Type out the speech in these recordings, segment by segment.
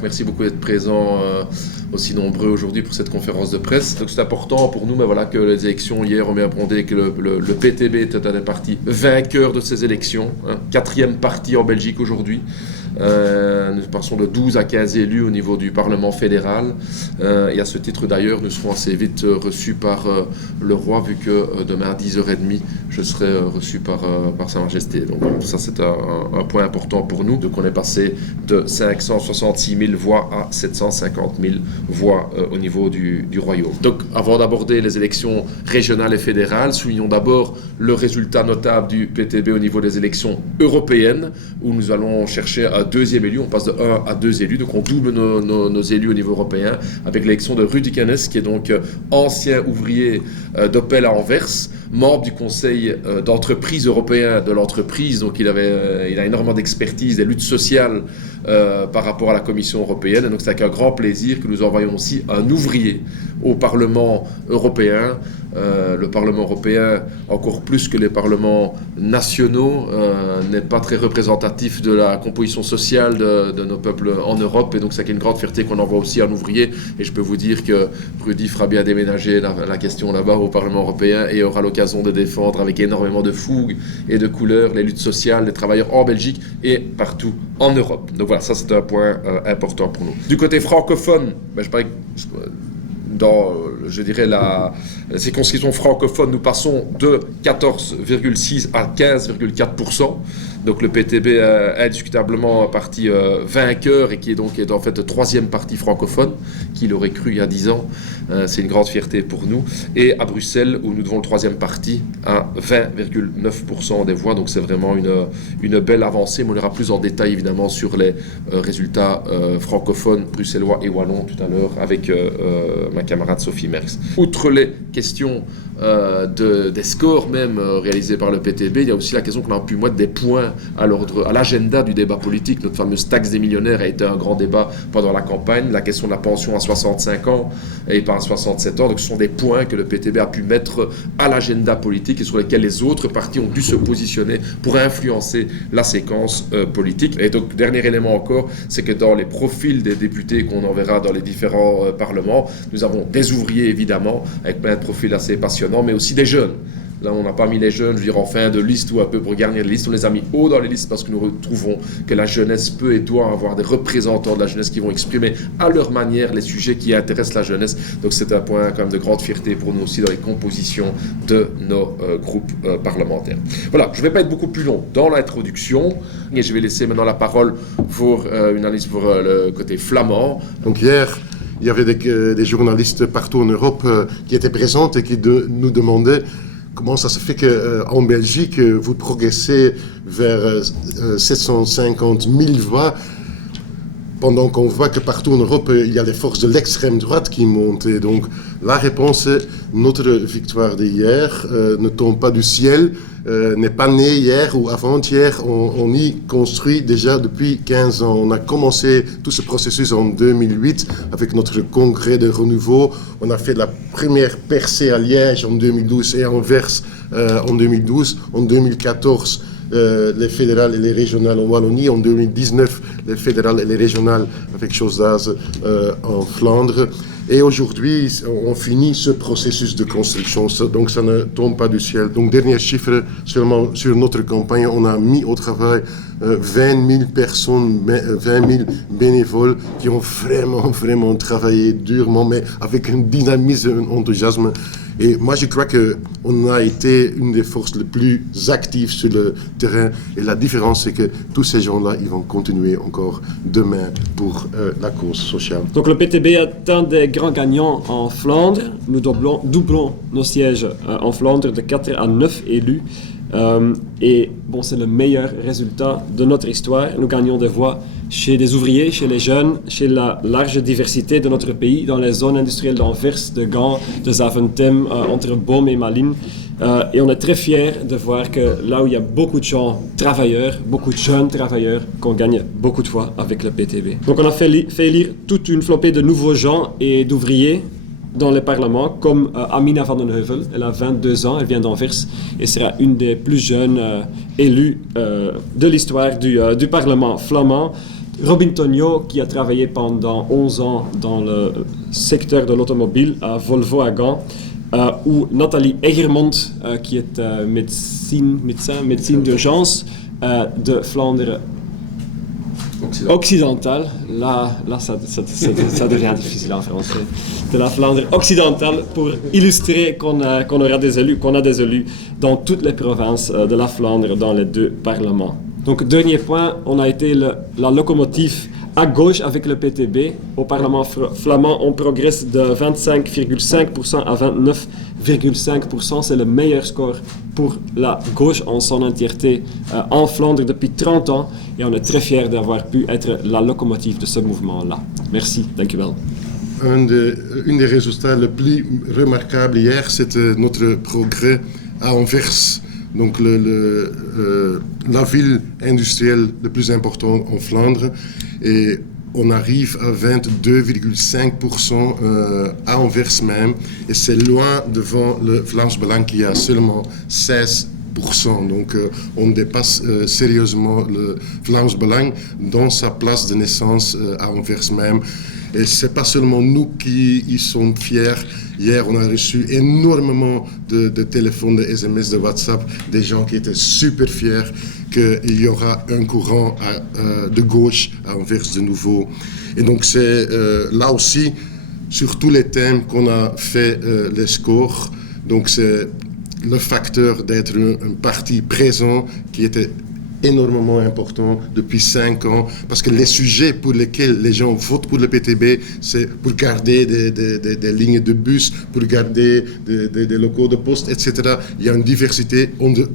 Merci beaucoup d'être présents aussi nombreux aujourd'hui pour cette conférence de presse. Donc c'est important pour nous que les élections hier ont bien appris que le PTB était un des partis vainqueurs de ces élections. Quatrième parti en Belgique aujourd'hui. Nous passons de 12 à 15 élus au niveau du Parlement fédéral. Et à ce titre d'ailleurs, nous serons assez vite reçus par le roi, vu que demain à 10h30, je serai reçu par Sa Majesté. Donc ça c'est un point important pour nous. Donc on est passé de 566 000 voix à 750 000 voix au niveau du royaume. Donc avant d'aborder les élections régionales et fédérales, soulignons d'abord le résultat notable du PTB au niveau des élections européennes, où nous allons chercher un deuxième élu. On passe de 1 à 2 élus, donc on double nos élus au niveau européen, avec l'élection de Rudy Kennes, qui est donc ancien ouvrier d'Opel à Anvers, membre du conseil d'entreprise européen de l'entreprise, donc il a énormément d'expertise des luttes sociales par rapport à la Commission européenne, et donc c'est avec un grand plaisir que nous envoyons aussi un ouvrier au Parlement européen. Le Parlement européen, encore plus que les parlements nationaux, n'est pas très représentatif de la composition sociale de nos peuples en Europe, et donc c'est avec une grande fierté qu'on envoie aussi un ouvrier, et je peux vous dire que Rudy fera bien déménager la question là-bas au Parlement européen et aura l'occasion de défendre avec énormément de fougue et de couleur les luttes sociales des travailleurs en Belgique et partout en Europe. Donc voilà, ça c'est un point important pour nous. Du côté francophone, je parie dans, la circonscription francophone, nous passons de 14,6 à 15,4%. Donc le PTB est indiscutablement un parti vainqueur, et qui est en fait le troisième parti francophone, qui l'aurait cru il y a 10 ans. C'est une grande fierté pour nous. Et à Bruxelles, où nous devons le troisième parti à 20,9% des voix. Donc c'est vraiment une belle avancée, mais on ira plus en détail évidemment sur les résultats francophones, bruxellois et wallons tout à l'heure avec ma camarade Sophie Merckx. Outre les questions des scores même réalisés par le PTB, il y a aussi la question qu'on a pu mettre des points à l'agenda du débat politique. Notre fameuse taxe des millionnaires a été un grand débat pendant la campagne. La question de la pension à 65 ans et pas à 67 ans. Donc ce sont des points que le PTB a pu mettre à l'agenda politique et sur lesquels les autres partis ont dû se positionner pour influencer la séquence politique. Et donc dernier élément encore, c'est que dans les profils des députés qu'on enverra dans les différents parlements, nous avons des ouvriers évidemment, avec plein de profils assez passionnants, mais aussi des jeunes. Là, on n'a pas mis les jeunes, en fin de liste ou un peu pour garnir les listes. On les a mis haut dans les listes parce que nous retrouvons que la jeunesse peut et doit avoir des représentants de la jeunesse qui vont exprimer à leur manière les sujets qui intéressent la jeunesse. Donc c'est un point quand même de grande fierté pour nous aussi dans les compositions de nos groupes parlementaires. Voilà, je ne vais pas être beaucoup plus long dans l'introduction et je vais laisser maintenant la parole pour une analyse pour le côté flamand. Donc hier, il y avait des journalistes partout en Europe qui étaient présents et qui nous demandaient comment ça se fait qu'en Belgique, vous progressez vers 750 000 voix, pendant qu'on voit que partout en Europe, il y a les forces de l'extrême droite qui montent. Et donc, la réponse est, notre victoire d'hier ne tombe pas du ciel, n'est pas née hier ou avant-hier. On y construit déjà depuis 15 ans. On a commencé tout ce processus en 2008 avec notre congrès de renouveau. On a fait la première percée à Liège en 2012 et à Anvers en 2012. En 2014, les fédérales et les régionales en Wallonie. En 2019, les fédérales et les régionales avec Chaussaz en Flandre. Et aujourd'hui, on finit ce processus de construction. Donc, ça ne tombe pas du ciel. Donc, dernier chiffre, seulement sur notre campagne, on a mis au travail 20 000 personnes, 20 000 bénévoles qui ont vraiment travaillé durement, mais avec un dynamisme, un enthousiasme. Et moi, je crois qu'on a été une des forces les plus actives sur le terrain. Et la différence, c'est que tous ces gens-là, ils vont continuer encore demain pour la cause sociale. Donc le PTB est un des grands gagnants en Flandre. Nous doublons nos sièges en Flandre de 4 à 9 élus. Et bon, c'est le meilleur résultat de notre histoire. Nous gagnons des voix chez des ouvriers, chez les jeunes, chez la large diversité de notre pays, dans les zones industrielles d'Anvers, de Gand, de Zaventem, entre Boom et Malines. Et on est très fiers de voir que là où il y a beaucoup de gens travailleurs, beaucoup de jeunes travailleurs, qu'on gagne beaucoup de fois avec le PTB. Donc on a fait élire toute une flopée de nouveaux gens et d'ouvriers dans le Parlement, comme Amina van den Heuvel. Elle a 22 ans, elle vient d'Anvers et sera une des plus jeunes élues de l'histoire du Parlement flamand. Robin Tonio, qui a travaillé pendant 11 ans dans le secteur de l'automobile à Volvo à Gand, ou Nathalie Egermond, qui est médecin d'urgence de Flandre occidentale. Là ça devient difficile en français. De la Flandre occidentale, pour illustrer qu'on a des élus dans toutes les provinces de la Flandre, dans les 2 parlements. Donc, dernier point, on a été la locomotive à gauche avec le PTB. Au Parlement flamand, on progresse de 25,5% à 29,5%. C'est le meilleur score pour la gauche en son entièreté en Flandre depuis 30 ans. Et on est très fiers d'avoir pu être la locomotive de ce mouvement-là. Merci, dank u wel. Un des résultats les plus remarquables hier, c'était notre progrès à Anvers. Donc la ville industrielle la plus importante en Flandre, et on arrive à 22,5% à Anvers même, et c'est loin devant le Vlaams Belang qui a seulement 16%. Donc on dépasse sérieusement le Vlaams Belang dans sa place de naissance à Anvers même. Et c'est pas seulement nous qui y sommes fiers. Hier, on a reçu énormément de téléphones, de SMS, de WhatsApp, des gens qui étaient super fiers qu'il y aura un courant de gauche à Anvers de nouveau. Et donc c'est là aussi, sur tous les thèmes qu'on a fait les scores. Donc c'est le facteur d'être un parti présent qui était énormément important depuis 5 ans, parce que les sujets pour lesquels les gens votent pour le PTB, c'est pour garder des lignes de bus, pour garder des locaux de poste, etc. Il y a une diversité,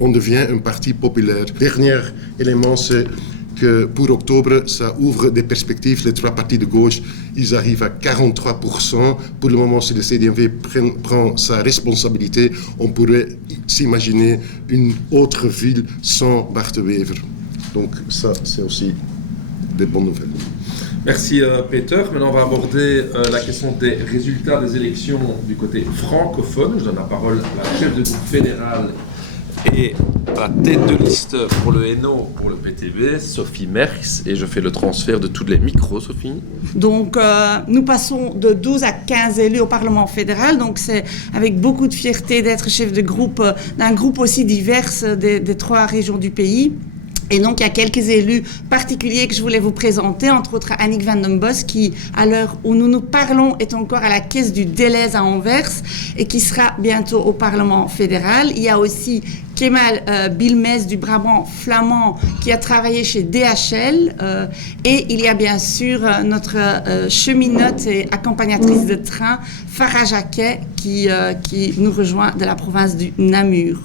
on devient un parti populaire. Dernier élément, c'est que pour octobre, ça ouvre des perspectives. Les 3 partis de gauche, ils arrivent à 43%. Pour le moment, si le CDMV prend sa responsabilité, on pourrait s'imaginer une autre ville sans Bart de Wever. Donc ça, c'est aussi des bonnes nouvelles. Merci Peter. Maintenant, on va aborder la question des résultats des élections du côté francophone. Je donne la parole à la chef de groupe fédéral et à la tête de liste pour le Hainaut, pour le PTB, Sophie Merckx, et je fais le transfert de tous les micros, Sophie. Donc, nous passons de 12 à 15 élus au Parlement fédéral, donc c'est avec beaucoup de fierté d'être chef de groupe d'un groupe aussi divers des 3 régions du pays. Et donc, il y a quelques élus particuliers que je voulais vous présenter, entre autres Annick van den Bos, qui, à l'heure où nous nous parlons, est encore à la caisse du Delhaize à Anvers et qui sera bientôt au Parlement fédéral. Il y a aussi Kemal Bilmes du Brabant flamand qui a travaillé chez DHL. Et il y a bien sûr notre cheminote et accompagnatrice de train, Farah Jacquet, qui nous rejoint de la province du Namur.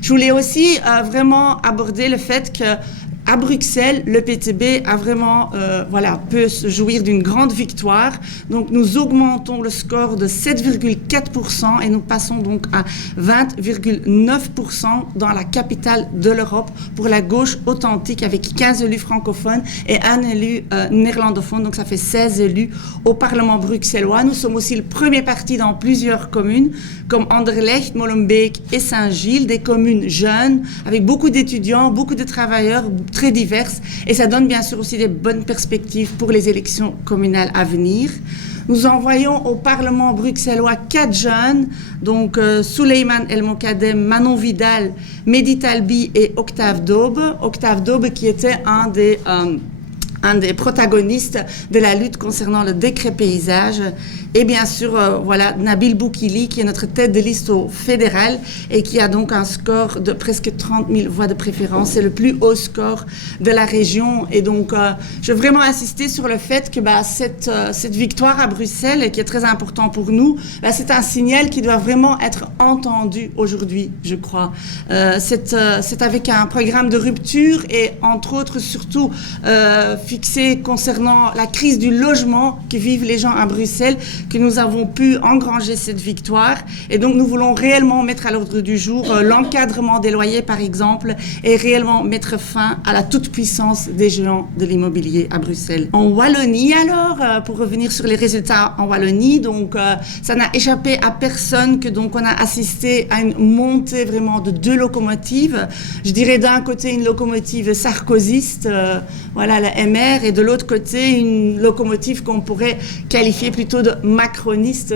Je voulais aussi vraiment aborder le fait que à Bruxelles, le PTB a vraiment, peut se jouir d'une grande victoire. Donc, nous augmentons le score de 7,4% et nous passons donc à 20,9% dans la capitale de l'Europe pour la gauche authentique avec 15 élus francophones et un élu néerlandophone. Donc, ça fait 16 élus au Parlement bruxellois. Nous sommes aussi le premier parti dans plusieurs communes comme Anderlecht, Molenbeek et Saint-Gilles, des communes jeunes avec beaucoup d'étudiants, beaucoup de travailleurs, très diverses, et ça donne bien sûr aussi des bonnes perspectives pour les élections communales à venir. Nous envoyons au Parlement bruxellois 4 jeunes, donc Suleiman El Mokadem, Manon Vidal, Mehdi Talbi et Octave Daube. Octave Daube qui était un des protagonistes de la lutte concernant le décret paysage. Et bien sûr, Nabil Boukili, qui est notre tête de liste au fédéral et qui a donc un score de presque 30 000 voix de préférence. C'est le plus haut score de la région. Et donc, je veux vraiment insister sur le fait que cette victoire à Bruxelles, qui est très important pour nous, c'est un signal qui doit vraiment être entendu aujourd'hui, je crois. C'est avec un programme de rupture et, entre autres, surtout fixé concernant la crise du logement que vivent les gens à Bruxelles, que nous avons pu engranger cette victoire. Et donc, nous voulons réellement mettre à l'ordre du jour l'encadrement des loyers, par exemple, et réellement mettre fin à la toute-puissance des géants de l'immobilier à Bruxelles. En Wallonie, alors, pour revenir sur les résultats en Wallonie, donc, ça n'a échappé à personne que donc on a assisté à une montée vraiment de 2 locomotives. Je dirais d'un côté une locomotive sarkozyste, la MS, révolutionnaire, et de l'autre côté, une locomotive qu'on pourrait qualifier plutôt de macroniste,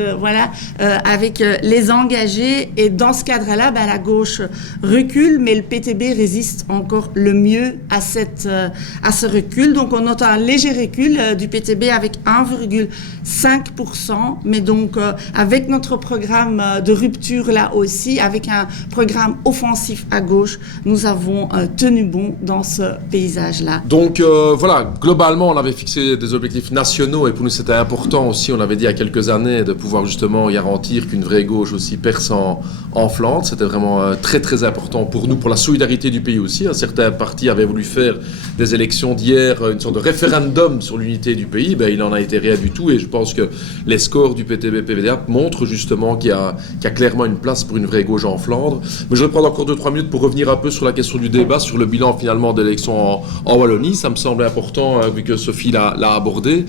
avec les engagés. Et dans ce cadre-là, la gauche recule, mais le PTB résiste encore le mieux à ce recul. Donc on note un léger recul du PTB avec 1,5%, mais donc avec notre programme de rupture là aussi, avec un programme offensif à gauche, nous avons tenu bon dans ce paysage-là. Donc voilà, globalement, on avait fixé des objectifs nationaux et pour nous c'était important aussi, on avait dit il y a quelques années, de pouvoir justement garantir qu'une vraie gauche aussi perce en Flandre. C'était vraiment très très important pour nous, pour la solidarité du pays aussi. Certains partis avaient voulu faire des élections d'hier, une sorte de référendum sur l'unité du pays. Il n'en a été rien du tout et je pense que les scores du PTB-PVDA montrent justement qu'il y a clairement une place pour une vraie gauche en Flandre. Mais je vais prendre encore 2-3 minutes pour revenir un peu sur la question du débat, sur le bilan finalement de l'élection en Wallonie. Ça me semble important, vu que Sophie l'a abordé.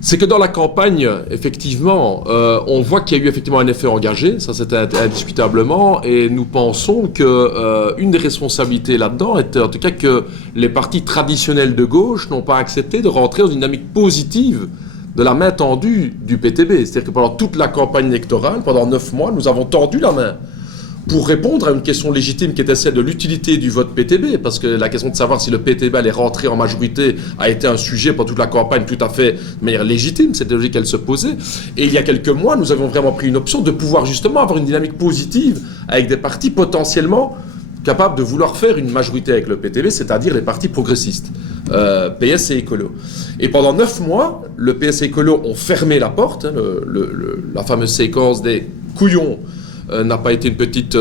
C'est que dans la campagne, effectivement, on voit qu'il y a eu effectivement un effet engagé, ça c'était indiscutablement, et nous pensons que une des responsabilités là-dedans était en tout cas que les partis traditionnels de gauche n'ont pas accepté de rentrer dans une dynamique positive de la main tendue du PTB. C'est-à-dire que pendant toute la campagne électorale, pendant 9 mois, nous avons tendu la main pour répondre à une question légitime qui était celle de l'utilité du vote PTB, parce que la question de savoir si le PTB allait rentrer en majorité a été un sujet pendant toute la campagne tout à fait de manière légitime, c'était logique qu'elle se posait. Et il y a quelques mois, nous avons vraiment pris une option de pouvoir justement avoir une dynamique positive avec des partis potentiellement capables de vouloir faire une majorité avec le PTB, c'est-à-dire les partis progressistes, PS et Écolo. Et pendant 9 mois, le PS et Écolo ont fermé la porte, la fameuse séquence des couillons n'a pas été une petite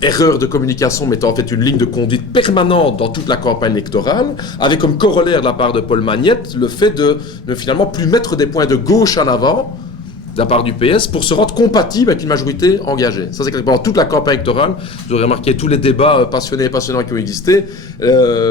erreur de communication, mais en fait une ligne de conduite permanente dans toute la campagne électorale, avec comme corollaire de la part de Paul Magnette le fait de ne finalement plus mettre des points de gauche en avant de la part du PS pour se rendre compatible avec une majorité engagée. Ça, c'est que pendant toute la campagne électorale, vous aurez remarqué tous les débats passionnés et passionnants qui ont existé.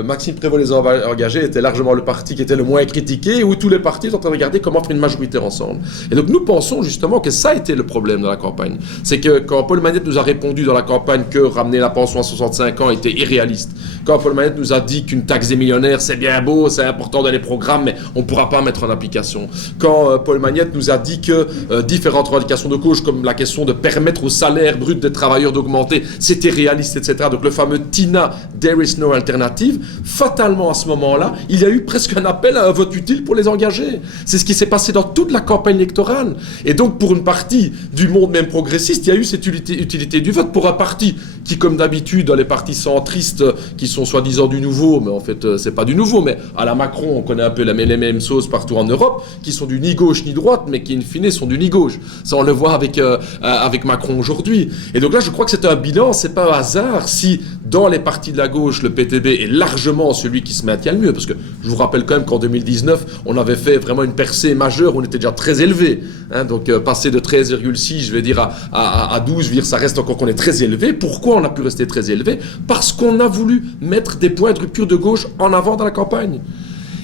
Maxime Prévost les engagés était largement le parti qui était le moins critiqué, où tous les partis sont en train de regarder comment faire une majorité ensemble. Et donc nous pensons justement que ça a été le problème dans la campagne. C'est que quand Paul Magnette nous a répondu dans la campagne que ramener la pension à 65 ans était irréaliste, quand Paul Magnette nous a dit qu'une taxe des millionnaires c'est bien beau, c'est important dans les programmes, mais on ne pourra pas mettre en application, quand Paul Magnette nous a dit que différentes revendications de gauche, comme la question de permettre au salaire brut des travailleurs d'augmenter, c'était réaliste, etc. Donc le fameux TINA, There is no alternative, fatalement à ce moment-là, il y a eu presque un appel à un vote utile pour les engager. C'est ce qui s'est passé dans toute la campagne électorale. Et donc pour une partie du monde même progressiste, il y a eu cette utilité du vote. Pour un parti qui, comme d'habitude, dans les partis centristes, qui sont soi-disant du nouveau, mais en fait c'est pas du nouveau, mais à la Macron, on connaît un peu les mêmes sauces partout en Europe, qui sont du ni gauche ni droite, mais qui in fine sont du ni gauche. Ça, on le voit avec Macron aujourd'hui. Et donc là, je crois que c'est un bilan, c'est pas un hasard si dans les partis de la gauche, le PTB est largement celui qui se maintient le mieux. Parce que je vous rappelle quand même qu'en 2019, on avait fait vraiment une percée majeure, on était déjà très élevé. Donc passer de 13,6, je vais dire, à 12, ça reste encore qu'on est très élevé. Pourquoi on a pu rester très élevé? Parce qu'on a voulu mettre des points de rupture de gauche en avant dans la campagne.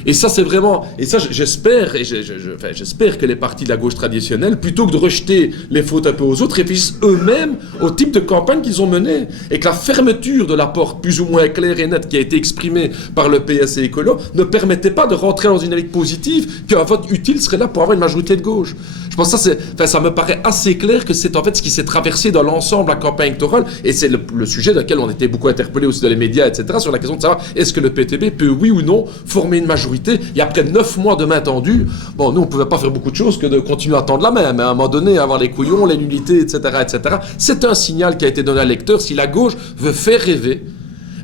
Et ça, c'est vraiment... Et ça, j'espère que les partis de la gauche traditionnelle, plutôt que de rejeter les fautes un peu aux autres, réfléchissent eux-mêmes au type de campagne qu'ils ont mené. Et que la fermeture de la porte, plus ou moins claire et nette, qui a été exprimée par le PS et Écolo, ne permettait pas de rentrer dans une dynamique positive, qu'un vote utile serait là pour avoir une majorité de gauche. Je pense que ça me paraît assez clair que c'est en fait ce qui s'est traversé dans l'ensemble de la campagne électorale. Et c'est le sujet dans lequel on était beaucoup interpellés aussi dans les médias, etc., sur la question de savoir est-ce que le PTB peut, oui ou non, former une majorité. Et après 9 mois de main tendue, bon, nous, on ne pouvait pas faire beaucoup de choses que de continuer à tendre la main, mais à un moment donné, avoir les couillons, les nullités, etc., etc. C'est un signal qui a été donné à l'électeur. Si la gauche veut faire rêver,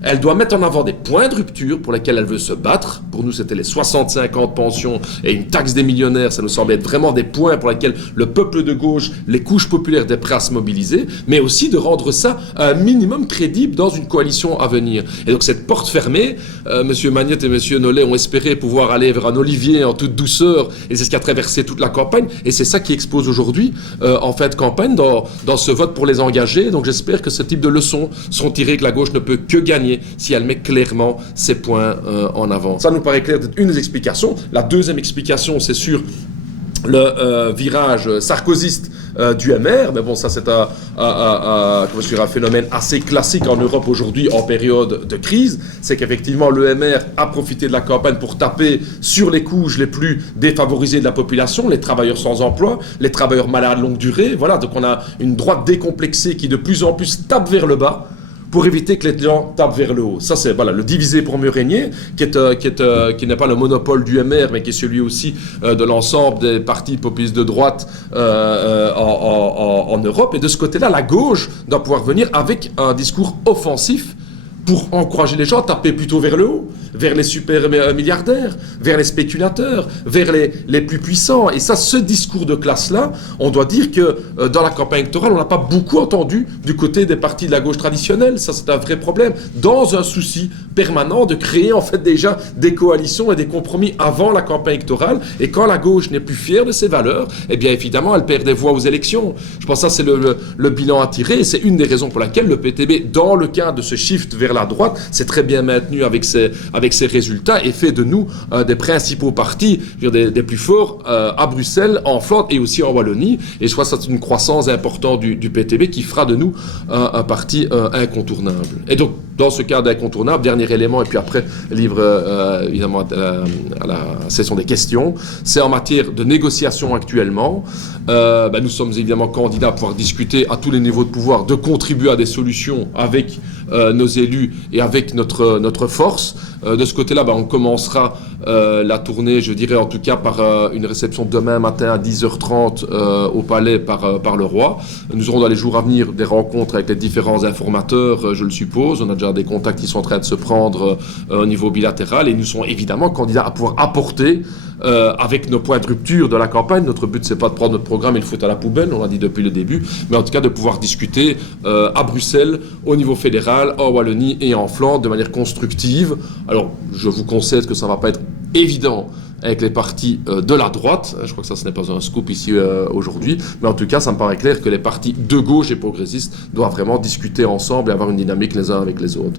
elle doit mettre en avant des points de rupture pour lesquels elle veut se battre. Pour nous, c'était les 65 ans de pension et une taxe des millionnaires. Ça nous semblait être vraiment des points pour lesquels le peuple de gauche, les couches populaires étaient prêts à se mobiliser, mais aussi de rendre ça un minimum crédible dans une coalition à venir. Et donc cette porte fermée, Monsieur Magnette et Monsieur Nollet ont espéré pouvoir aller vers un olivier en toute douceur, et c'est ce qui a traversé toute la campagne, et c'est ça qui expose aujourd'hui en fin de campagne dans ce vote pour les engagés. Donc j'espère que ce type de leçons seront tirées, que la gauche ne peut que gagner si elle met clairement ses points en avant. Ça nous paraît clair d'être une des explications. La deuxième explication, c'est sur le virage sarkozyste du MR, mais bon, ça c'est un phénomène assez classique en Europe aujourd'hui en période de crise, c'est qu'effectivement le MR a profité de la campagne pour taper sur les couches les plus défavorisées de la population, les travailleurs sans emploi, les travailleurs malades longue durée, voilà, donc on a une droite décomplexée qui de plus en plus tape vers le bas, pour éviter que les gens tapent vers le haut. Ça, c'est voilà, le diviser pour mieux régner, qui n'est pas le monopole du MR, mais qui est celui aussi de l'ensemble des partis populistes de droite en Europe. Et de ce côté-là, la gauche doit pouvoir venir avec un discours offensif pour encourager les gens à taper plutôt vers le haut, vers les super milliardaires, vers les spéculateurs, vers les plus puissants. Et ça, ce discours de classe-là, on doit dire que dans la campagne électorale, on n'a pas beaucoup entendu du côté des partis de la gauche traditionnelle. Ça, c'est un vrai problème. Dans un souci permanent de créer en fait déjà des coalitions et des compromis avant la campagne électorale. Et quand la gauche n'est plus fière de ses valeurs, eh bien évidemment, elle perd des voix aux élections. Je pense que ça, c'est le bilan à tirer. Et c'est une des raisons pour laquelle le PTB, dans le cadre de ce shift vers la droite, s'est très bien maintenu avec ses résultats et fait de nous des principaux partis, je veux dire, des plus forts à Bruxelles, en Flandre et aussi en Wallonie. Et je crois que c'est une croissance importante du PTB qui fera de nous un parti incontournable. Et donc, dans ce cadre incontournable, dernier élément, et puis après, livre évidemment à la session des questions, c'est en matière de négociation actuellement. Nous sommes évidemment candidats à pouvoir discuter à tous les niveaux de pouvoir, de contribuer à des solutions avec nos élus et avec notre force. De ce côté-là, on commencera la tournée, je dirais en tout cas par une réception demain matin à 10h30 au Palais par le Roi. Nous aurons dans les jours à venir des rencontres avec les différents informateurs, je le suppose. On a déjà des contacts qui sont en train de se prendre au niveau bilatéral et nous sommes évidemment candidats à pouvoir apporter avec nos points de rupture de la campagne. Notre but, c'est pas de prendre notre programme et le foutre à la poubelle, on l'a dit depuis le début, mais en tout cas de pouvoir discuter à Bruxelles, au niveau fédéral, en Wallonie et en Flandre de manière constructive. Alors, je vous concède que ça va pas être évident avec les partis de la droite. Je crois que ça, ce n'est pas un scoop ici aujourd'hui, mais en tout cas, ça me paraît clair que les partis de gauche et progressistes doivent vraiment discuter ensemble et avoir une dynamique les uns avec les autres.